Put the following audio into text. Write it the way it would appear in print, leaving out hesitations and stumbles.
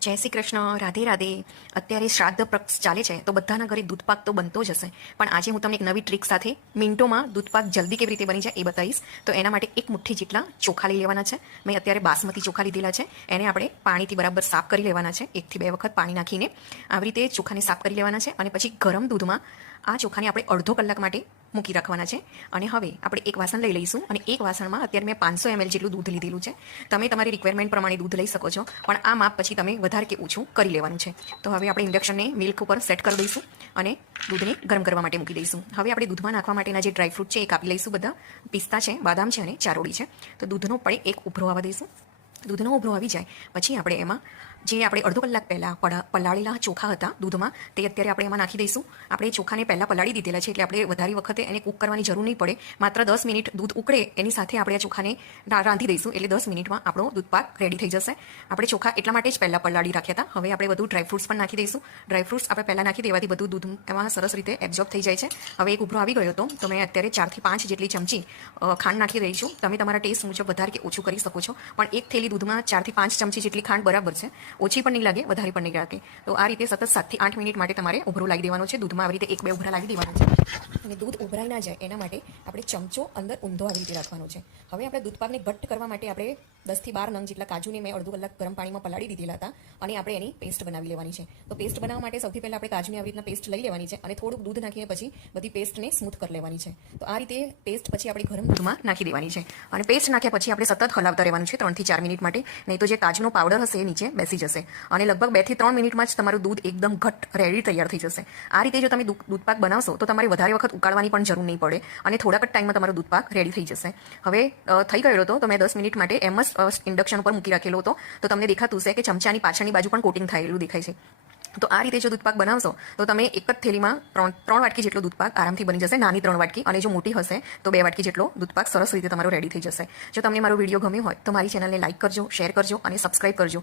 જય શ્રી કૃષ્ણ, રાધે રાધે. અત્યારે શ્રાદ્ધ પક્ષ ચાલે છે તો બધાના ઘરે દૂધપાક તો બનતો જ હશે, પણ આજે હું તમને એક નવી ટ્રીક સાથે મિનિટોમાં દૂધપાક જલ્દી કેવી રીતે બની જાય એ બતાવીશ. તો એના માટે એક મુઠ્ઠી જેટલા ચોખા લઈ લેવાના છે. મેં અત્યારે બાસમતી ચોખા લીધેલા છે. એને આપણે પાણીથી બરાબર સાફ કરી લેવાના છે. 1 થી 2 વખત પાણી નાખીને આવી રીતે ચોખાને સાફ કરી લેવાના છે. અને પછી ગરમ દૂધમાં આ ચોખાને આપણે અડધો કલાક માટે મૂકી રાખવાના છે. અને હવે આપણે એક વાસણ લઈ લઈશું અને એક વાસણમાં અત્યારે મેં 500 ml જેટલું દૂધ લીધેલું છે. તમે તમારી રિક્વાયરમેન્ટ પ્રમાણે દૂધ લઈ શકો છો, પણ આ માપ પછી તમે વધારે કે ઓછું કરી લેવાનું છે. તો હવે આપણે ઇન્ડક્શનને મિલ્ક ઉપર સેટ કરી દઈશું અને દૂધને ગરમ કરવા માટે મૂકી દઈશું. હવે આપણે દૂધમાં નાખવા માટેના જે ડ્રાયફ્રૂટ છે એ કાપી લઈશું. બધા પિસ્તા છે, બાદામ છે અને ચારોળી છે. તો દૂધનો પડે એક ઉભરો આવવા દઈશું. દૂધનો ઉભરો આવી જાય પછી આપણે એમાં જે આપણે અડધો કલાક પહેલાં પલાળેલા ચોખા હતા દૂધમાં, તે અત્યારે આપણે એમાં નાખી દઈશું. આપણે ચોખાને પહેલાં પલાળી દીધેલા છે એટલે આપણે વધારે વખતે એને કૂક કરવાની જરૂર નહીં પડે. માત્ર 10 મિનિટ દૂધ ઉકળે એની સાથે આપણે આ ચોખાને રાંધી દઈશું એટલે 10 મિનિટમાં આપણો દૂધપાક રેડી થઈ જશે. આપણે ચોખા એટલા માટે જ પહેલાં પલાળી રાખ્યા હતા. હવે આપણે બધું ડ્રાયફ્રૂટ્સ પણ નાખી દઈશું. ડ્રાયફ્રૂટ્સ આપણે પહેલાં નાખી દેવાથી બધું દૂધ એમાં સરસ રીતે એબ્ઝોર્બ થઈ જાય છે. હવે એક ઉભરો આવી ગયો હતો તો મેં અત્યારે 4 થી 5 જેટલી ચમચી ખાંડ નાખી રહી છું. તમે તમારા ટેસ્ટ મુજબ વધારે કે ઓછું કરી શકો છો, પણ એક થેલી દૂધમાં 4 થી 5 ચમચી જેટલી ખાંડ બરાબર છે. ઓછી પણ નહીં લાગે, વધારે પણ નહીં લાગે. તો આ રીતે સતત 7 થી 8 મિનિટ માટે તમારે ઉભરો લાવી દેવાનો છે. દૂધમાં આવી રીતે 1-2 ઉભરા લાવી દેવાના છે. અને દૂધ ઉભરાઈ ના જાય એના માટે આપણે ચમચો અંદર ઊંધો આવી રીતે રાખવાનો છે. હવે આપણે દૂધપાકને ઘટ્ટ કરવા માટે આપણે 10 થી 12 નંગ જેટલા કાજુને મેં અડધો કલાક ગરમ પાણીમાં પલાળી દીધેલા હતા અને આપણે એની પેસ્ટ બનાવી લેવાની છે. તો પેસ્ટ બનાવવા માટે સૌથી પહેલાં આપણે કાજુની આવી રીતના પેસ્ટ લઈ લેવાની છે અને થોડુંક દૂધ નાખીને પછી બધી પેસ્ટને સ્મૂથ કરી લેવાની છે. તો આ રીતે પેસ્ટ પછી આપણે ગરમ દૂધમાં નાખી દેવાની છે અને પેસ્ટ નાખ્યા પછી આપણે સતત હલાવતા રહેવાનું છે 3 થી 4 મિનિટ માટે. નહીં તો જે કાજુનો પાવડર હશે એ નીચે બેસી જશે અને લગભગ 2 થી 3 મિનિટમાં જ તમારું દૂધ એકદમ ઘટ્ટ રેડી તૈયાર થઈ જશે. આ રીતે જો તમે દૂધપાક બનાવશો તો તમારે વધારે વખત ઉકાળવાની પણ જરૂર નહીં પડે અને થોડાક જ ટાઈમમાં તમારો દૂધપાક રેડી થઈ જશે. હવે થઈ ગયો હતો તો મેં 10 મિનિટ માટે એમ જ ઇન્ડક્શન ઉપર મૂકી રાખેલો હતો. તો તમને દેખાતું હશે કે ચમચાની પાછળની બાજુ પણ કોટિંગ થયેલું દેખાય છે. તો આ રીતે જો દૂધપાક બનાવશો તો તમે એક જ થેલીમાં 3 વાટકી જેટલો દૂધપાક આરામથી બની જશે. નાની 3 વાટકી અને જો મોટી હશે તો 2 વાટકી જેટલો દૂધપાક સરસ રીતે તમારો રેડી થઈ જશે. જો તમને મારો વિડીયો ગમ્યો હોય તો મારી ચેનલને લાઇક કરજો, શેર કરજો અને સબસ્ક્રાઇબ કરજો.